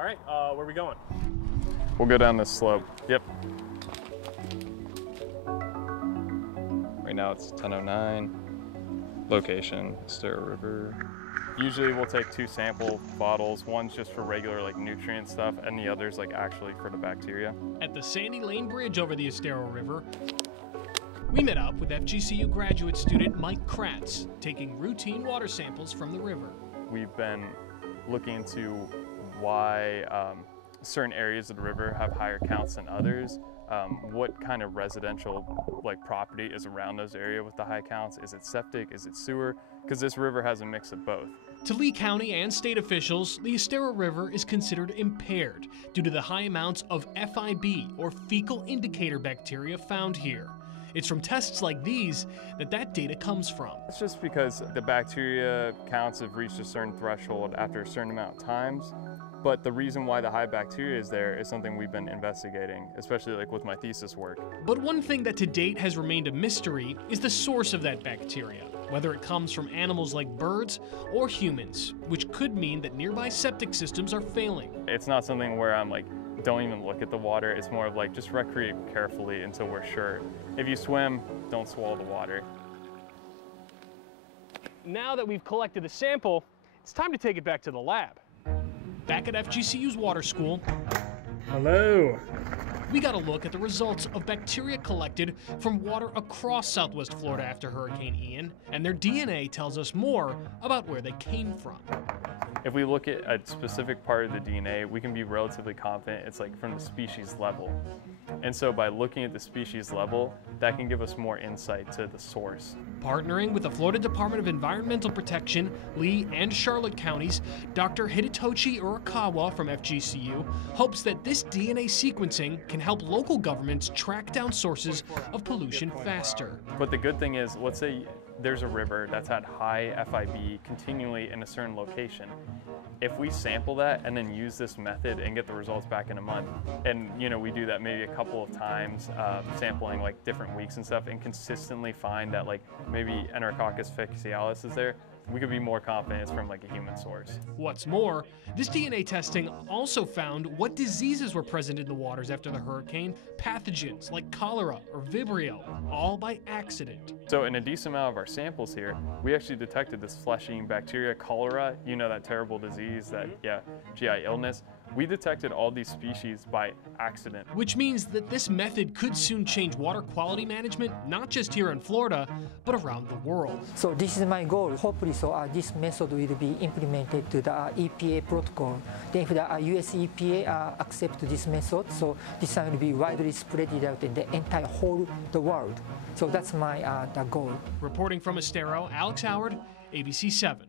All right, where are we going? We'll go down this slope. Yep. Right now it's 10:09. Location, Estero River. Usually we'll take 2 sample bottles. One's just for regular like nutrient stuff and the other's like actually for the bacteria. At the Sandy Lane Bridge over the Estero River, we met up with FGCU graduate student Mike Kratz, taking routine water samples from the river. We've been looking into why certain areas of the river have higher counts than others. What kind of residential like property is around those areas with the high counts? Is it septic? Is it sewer? Because this river has a mix of both. To Lee County and state officials, the Estero River is considered impaired due to the high amounts of FIB, or fecal indicator bacteria, found here. It's from tests like these that data comes from. It's just because the bacteria counts have reached a certain threshold after a certain amount of times. But the reason why the high bacteria is there is something we've been investigating, especially like with my thesis work. But one thing that to date has remained a mystery is the source of that bacteria, whether it comes from animals like birds or humans, which could mean that nearby septic systems are failing. It's not something where I'm like, don't even look at the water. It's more of like, just recreate carefully until we're sure. If you swim, don't swallow the water. Now that we've collected the sample, it's time to take it back to the lab. Back at FGCU's water school, hello. We got a look at the results of bacteria collected from water across Southwest Florida after Hurricane Ian, and their DNA tells us more about where they came from. If we look at a specific part of the DNA, we can be relatively confident it's like from the species level. And so by looking at the species level, that can give us more insight to the source. Partnering with the Florida Department of Environmental Protection, Lee and Charlotte counties, Dr. Hidetoshi Urakawa from FGCU hopes that this DNA sequencing can help local governments track down sources of pollution faster. But the good thing is, let's say there's a river that's had high FIB continually in a certain location. If we sample that and then use this method and get the results back in a month, and we do that maybe a couple of times, sampling like different weeks and stuff, and consistently find that like maybe Enterococcus faecalis is there, we could be more confident it's from like a human source. What's more, this DNA testing also found what diseases were present in the waters after the hurricane, pathogens like cholera or Vibrio, all by accident. So in a decent amount of our samples here, we actually detected this flesh-eating bacteria, cholera, that terrible disease, that GI illness. We detected all these species by accident. Which means that this method could soon change water quality management, not just here in Florida, but around the world. So this is my goal. Hopefully, this method will be implemented to the EPA protocol. Then if the US EPA accept this method, so this will be widely spread out in the entire whole the world. So that's my the goal. Reporting from Estero, Alex Howard, ABC 7.